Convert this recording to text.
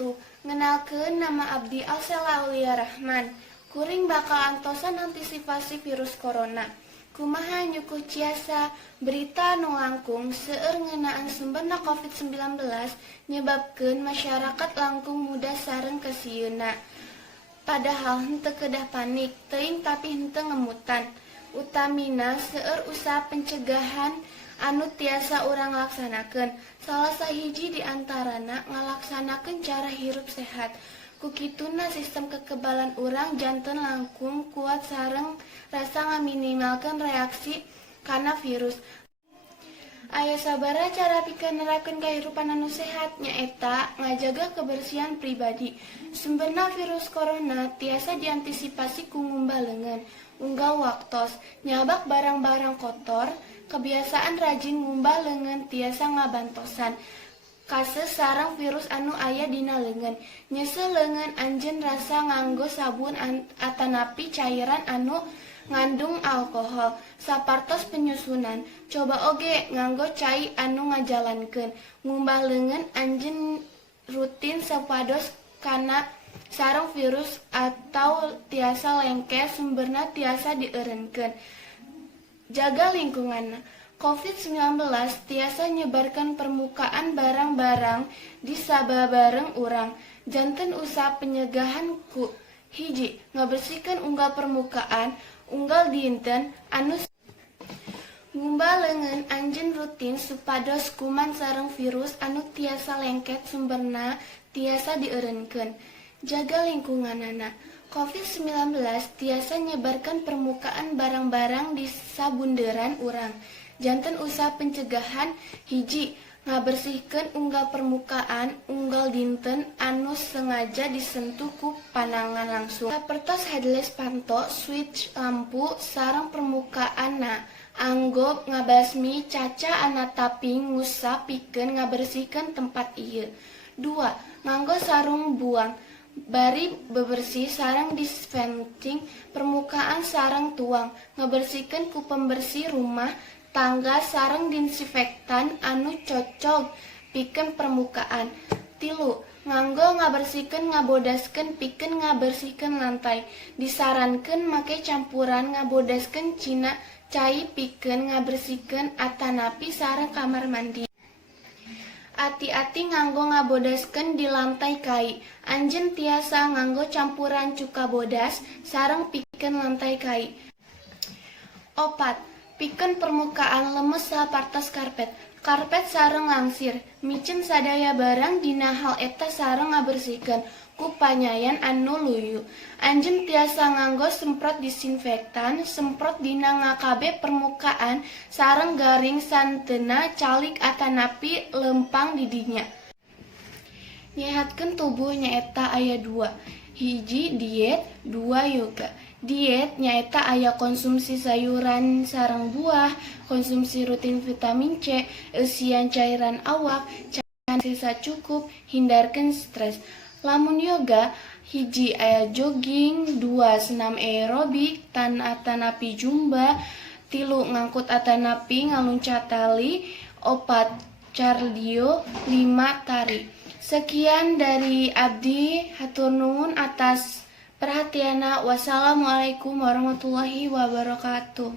wabarakatuh. Ngenalkeun nama abdi Alsela Aulia Rahman. Kuring bakal antosan antisipasi virus corona. Kumaha nyukuh ciasa berita nu langkung seueur ngeunaan sumberna COVID-19 nyebabkeun masyarakat langkung mudah sareng kesieuna. Padahal henteu kedah panik, teuing tapi henteu ngemutan. Utamina seueur usaha pencegahan anu tiasa urang laksanakeun. Salah sahiji di antarana ngalaksanakeun cara hirup sehat. Kukituna sistem kekebalan urang janten langkung kuat sareng rasa ngaminimalkeun reaksi kana virus. Aya sabaraha cara pikeun nerapkeun kahirupan anu sehat nyaeta ngajaga kebersihan pribadi. Sumberna virus corona tiasa diantisipasi ku ngumbah leungeun, unggal waktos, nyabak barang-barang kotor, kebiasaan rajin ngumbah leungeun tiasa ngabantosan. Kasus sarang virus anu aya dina leungeun. Nyeuseul leungeun anjeun rasa nganggo sabun atanapi cairan anu ngandung alkohol. Sapartos penyusunan, coba oge nganggo cai anu ngajalankeun. Ngumbah leungeun anjeun rutin sapados kana sareng virus atau tiasa lengke sumberna tiasa dieureunkeun. Jaga lingkunganna. COVID-19 tiasa nyebarkan permukaan barang-barang di sababareng urang. Janten usaha penyegahan ku hiji ngabersihkeun unggal permukaan, unggal dinten anu ngumbah leungeun anjeun rutin supados kuman sareng virus anu tiasa lengket sumberna tiasa dieureunkeun. Jaga lingkunganana. COVID-19 tiasa nyebarkan permukaan barang-barang di sabunderan urang. Janten usaha pencegahan hiji ngabersihkeun unggal permukaan, unggal dinten anu sengaja disentuh ku panangan langsung. Sapertos headless panto, switch lampu sareng permukaanna. Anggo ngabasmi caca anataping ngusap pikeun ngabersihkeun tempat ieu. 2. Nganggo sarung buang. Bari bebersih sareng disinfecting permukaan sareng tuang. Ngabersihkeun ku pembersih rumah tangga sareng disinfektan anu cocok pikeun permukaan. 3. Nganggo ngabersihkeun ngabodaskeun pikeun ngabersihkeun lantai. Disarankeun make campuran ngabodaskeun cina cai pikeun ngabersihkeun atanapi sareng kamar mandi. Ati-ati nganggo ngabodaskeun di lantai kai. Anjeun tiasa nganggo campuran cuka bodas sareng pikeun lantai kai. 4. Pikeun permukaan lemes sapartos karpet. Karpet sareng langsir, micen sadaya barang dina hal eta sareng ngabersihkeun ku panyayan anu luyu. Anjeun tiasa nganggo semprot disinfektan, semprot dina ngakabe permukaan sareng garing santeuna calik atanapi lempang di dinya. Nyehatkeun tubuh nyaeta aya 2. Hiji diet, 2 yoga. Diet nyaeta aya konsumsi sayuran sareng buah, konsumsi rutin vitamin C, eusian cairan awak, cairan sisa cukup, hindarkeun stres. Lamun yoga, hiji aya jogging, 2 senam aerobik, atanapi zumba, 3 ngangkut atanapi ngaluncat tali, 4 cardio, 5 tari. Sekian dari abdi, hatur nuhun atas perhatianna. Wassalamualaikum warahmatullahi wabarakatuh.